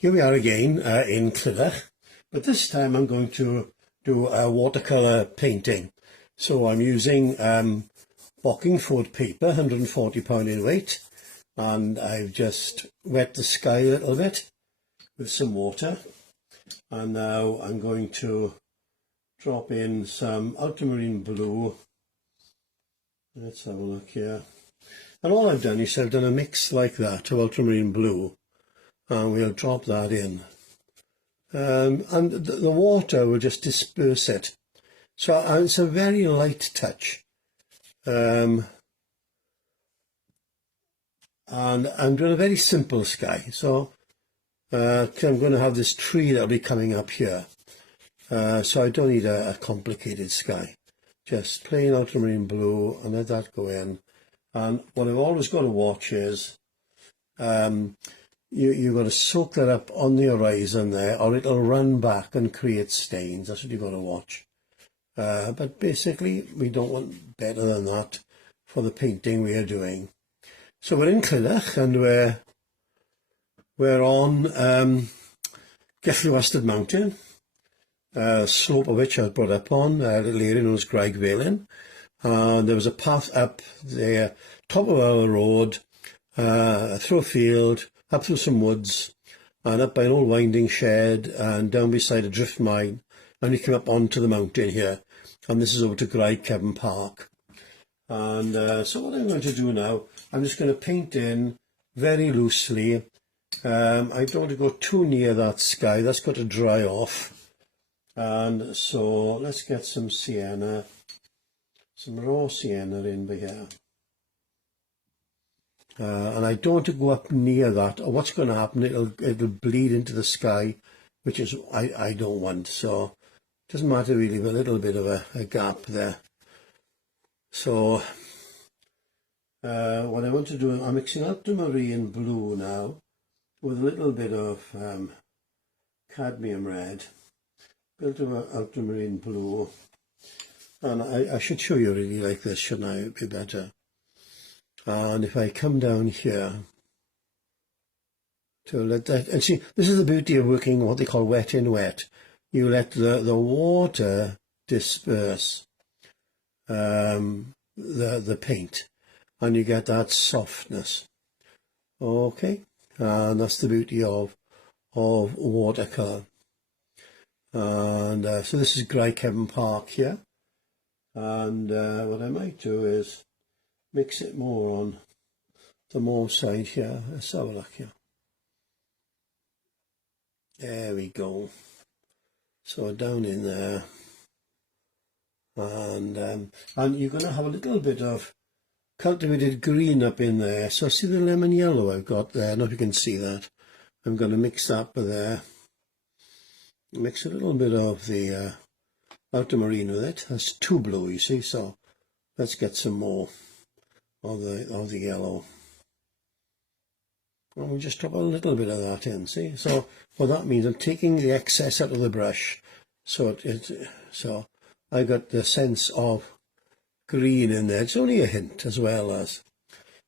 Here we are again in Clydach, but this time I'm going to do a watercolour painting. So I'm using Bockingford paper, £140 in weight, and I've just wet the sky a little bit with some water, and now I'm going to drop in some ultramarine blue. Let's have a look here. And all I've done is I've done a mix like that of ultramarine blue, and we'll drop that in. And the water will just disperse it. So it's a very light touch. And I'm doing a very simple sky. So I'm going to have this tree that'll be coming up here. So I don't need a complicated sky. Just plain ultramarine blue, and let that go in. And what I've always got to watch is you've got to soak that up on the horizon there, or it'll run back and create stains. That's what you've got to watch. But basically, we don't want better than that for the painting we are doing. So we're in Clydach, and we're on Gelliwastad mountain, slope of which I was brought up on, a little area known as Graig Velin. And there was a path up there, top of our road, through a field, up through some woods, and up by an old winding shed, and down beside a drift mine, and we came up onto the mountain here, and this is over to Graig Park. And so what I'm going to do now, I'm just going to paint in very loosely. I don't want to go too near that sky, that's got to dry off. And so let's get some sienna. Some raw sienna in by here. And I don't want to go up near that, or what's going to happen, it'll bleed into the sky, which is I don't want. So it doesn't matter really, but a little bit of a gap there. So what I want to do, I'm mixing ultramarine blue now with a little bit of cadmium red, a bit of ultramarine blue. And I should show you really like this, shouldn't I? It'd be better. And if I come down here to let that, and see, this is the beauty of working what they call wet in wet. You let the water disperse the paint, and you get that softness. Okay, and that's the beauty of watercolour. And so this is Graig Park here. And what I might do is mix it more on the more side here. Let's have a look here. There we go. So down in there, and you're going to have a little bit of cultivated green up in there. So see the lemon yellow I've got there. I don't know if you can see that. I'm going to mix that with there. Mix a little bit of the ultramarine with it. That's too blue, you see, so let's get some more of the yellow. And we'll just drop a little bit of that in, see? So what that means, I'm taking the excess out of the brush, so so I got the sense of green in there. It's only a hint as well as.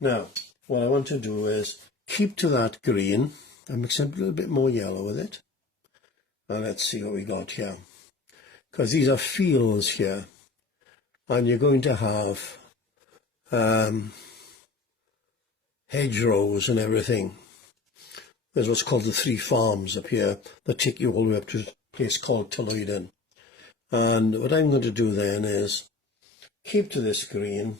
Now, what I want to do is keep to that green and mix a little bit more yellow with it. And let's see what we got here. Because these are fields here, and you're going to have hedgerows and everything. There's what's called the 3 farms up here that take you all the way up to a place called Gelliwastad. And what I'm going to do then is keep to this green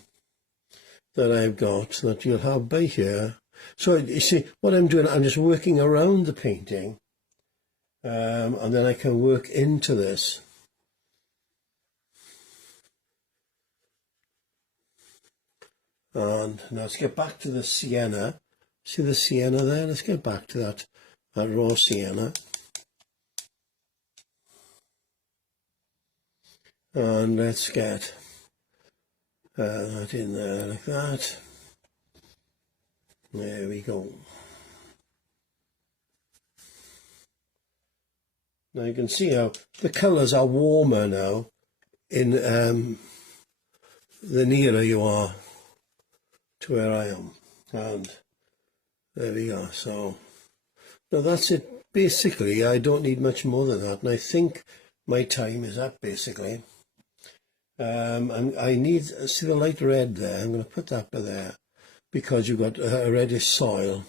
that I've got, that you'll have by here. So you see, what I'm doing, I'm just working around the painting, and then I can work into this. And now let's get back to the sienna. See the sienna there? Let's get back to that raw sienna. And let's get that in there like that. There we go. Now you can see how the colours are warmer now in the nearer you are to where I am. And there we are. So now that's it basically I don't need much more than that, and I think my time is up basically. And I need, see the light red there, I'm going to put that by there, because you've got a reddish soil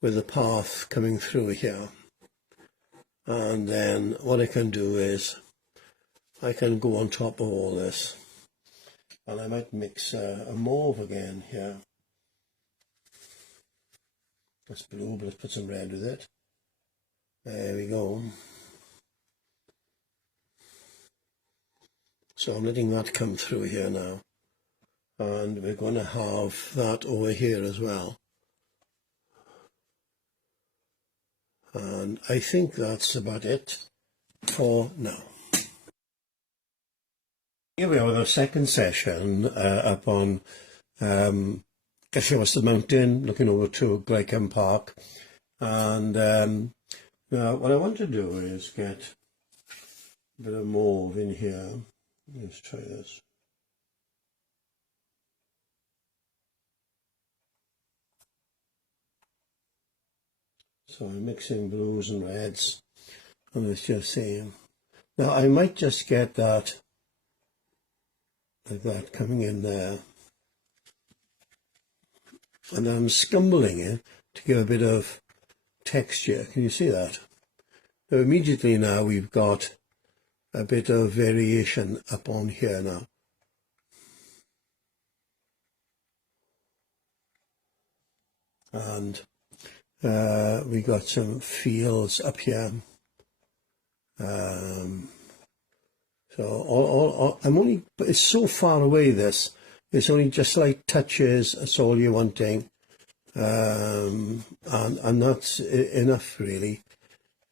with the path coming through here. And then what I can do is I can go on top of all this, and I might mix a mauve again here. That's blue, but let's put some red with it. There we go. So I'm letting that come through here now, and we're going to have that over here as well. And I think that's about it for now. Here we are with our second session up on Gelliwastad Mountain, looking over to Glycom Park. And now what I want to do is get a bit of mauve in here. Let's try this. So I'm mixing blues and reds, and let's just see. Now I might just get that, like that, coming in there, and I'm scumbling it to give a bit of texture. Can you see that? Now immediately now we've got a bit of variation up on here now. And we got some fields up here. So I'm only, it's so far away this, it's only just like touches, that's all you're wanting. And that's enough really.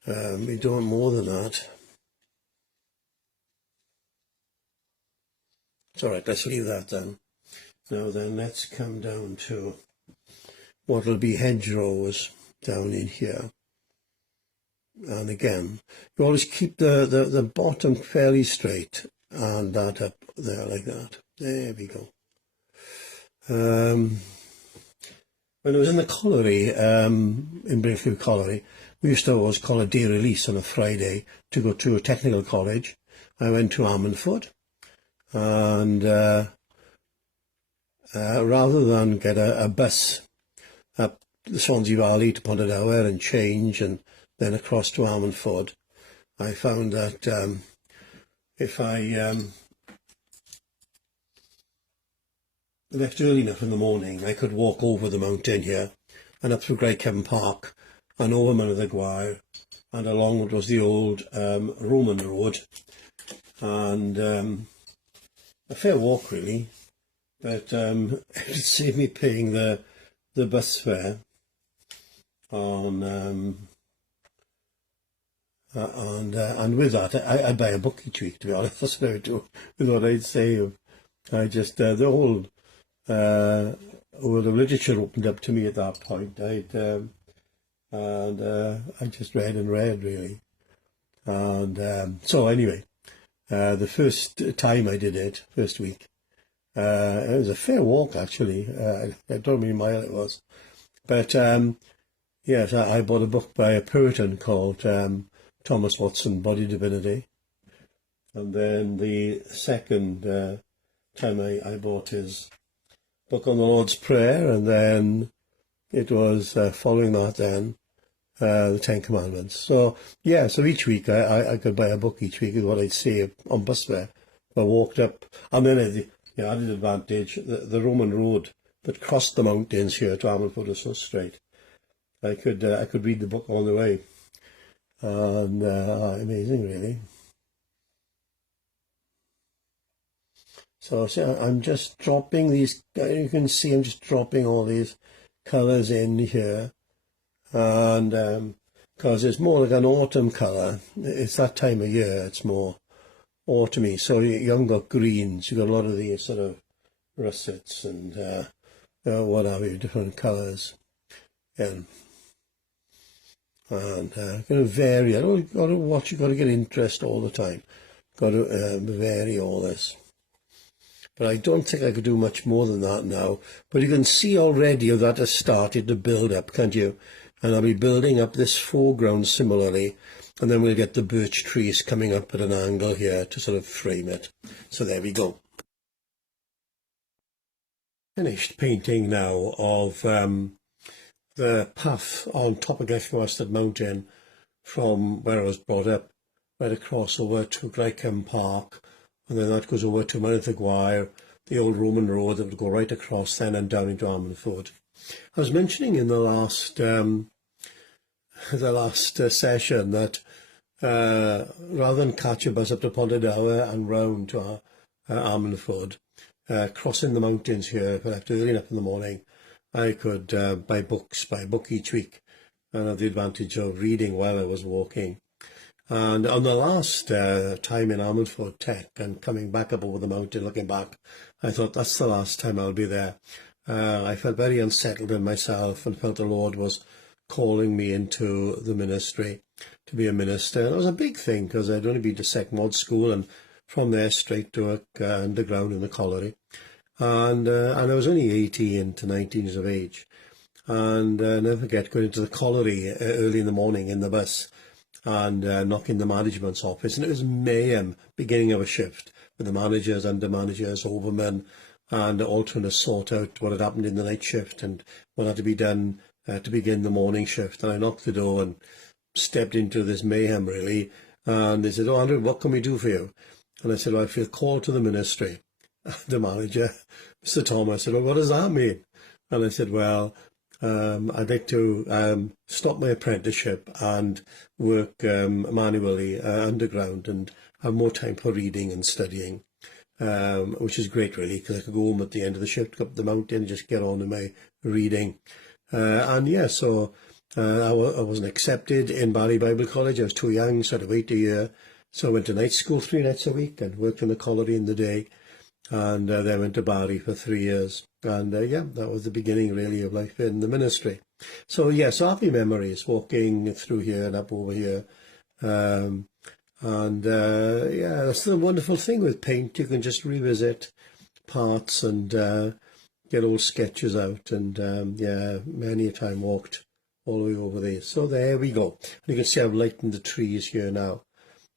We don't want more than that. It's all right, let's leave that then. Now then, let's come down to what will be hedgerows down in here. And again, you always keep the bottom fairly straight, and that up there like that. There we go. When I was in the colliery, in Brainfield Colliery, we used to always call a day release on a Friday to go to a technical college. I went to Ammanford, and rather than get a bus up the Swansea Valley to Pontardawe and change and then across to Ammanford, I found that if I left early enough in the morning, I could walk over the mountain here and up through Glycom Park and over Mynydd gwair and along what was the old Roman road, and a fair walk really, but it would save me paying the bus fare on and with that I'd buy a book each week, to be honest. That's what I would do with what I'd save. I just the whole world of literature opened up to me at that point. I just read and read really, and so anyway, the first time I did it, first week, it was a fair walk actually. I don't know how many miles it was, but yes, I bought a book by a Puritan called Thomas Watson, Body Divinity, and then the second time I bought his book on the Lord's Prayer, and then it was following that then the Ten Commandments. So yeah, so each week I could buy a book each week is what I'd save on bus fare. I walked up, and then the added advantage, the Roman road that crossed the mountains here to Ammanford was so straight. I could read the book on the way, and amazing really. So I'm just dropping these, you can see I'm just dropping all these colours in here, and because it's more like an autumn colour, it's that time of year, it's more autumny, so you haven't got greens, you've got a lot of these sort of russets and what have you, different colours, and going to vary. I don't got to watch, you've got to get interest all the time, got to vary all this. But I don't think I could do much more than that now. But you can see already how that has started to build up, can't you? and I'll be building up this foreground similarly, and then we'll get the birch trees coming up at an angle here to sort of frame it. So there we go. Finished painting now of the path on top of Gelliwastad mountain from where I was brought up, right across over to Glycom Park, and then that goes over to Mynydd, the old Roman road that would go right across then and down into Ammanford. I was mentioning in the last session that rather than catch a bus up to Pontedower and round to Ammanford, crossing the mountains here, if I left early enough in the morning, I could buy a book each week, and have the advantage of reading while I was walking. And on the last time in Ammanford Tech and coming back up over the mountain, looking back, I thought that's the last time I'll be there. I felt very unsettled in myself and felt the Lord was calling me into the ministry to be a minister. And it was a big thing because I'd only been to Sec Mod school and from there straight to work underground in the colliery. And I was only 18 to 19 years of age. And I never forget going into the colliery early in the morning in the bus and knocking the management's office. And it was mayhem, beginning of a shift, with the managers, under managers, overmen, and all trying to sort out what had happened in the night shift and what had to be done to begin the morning shift. And I knocked the door and stepped into this mayhem, really. And they said, "Oh, Andrew, what can we do for you?" And I said, "Well, I feel called to the ministry." The manager, Mr. Thomas, said, "Well, what does that mean?" And I said, "Well, I'd like to stop my apprenticeship and work manually underground and have more time for reading and studying, which is great, really, because I could go home at the end of the shift, go up the mountain, and just get on with my reading." And yeah, so I wasn't accepted in Bali Bible College. I was too young, so I had to wait a year. So I went to night school 3 nights a week and worked in the colliery in the day. And then went to Bari for 3 years. And yeah, that was the beginning, really, of life in the ministry. So yeah, so happy memories walking through here and up over here. Yeah, that's the wonderful thing with paint. You can just revisit parts and get old sketches out. And yeah, many a time walked all the way over there. So there we go. And you can see I've lightened the trees here now.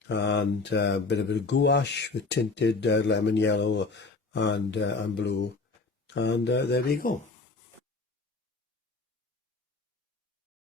And a bit of gouache with tinted lemon yellow and blue, and there we go.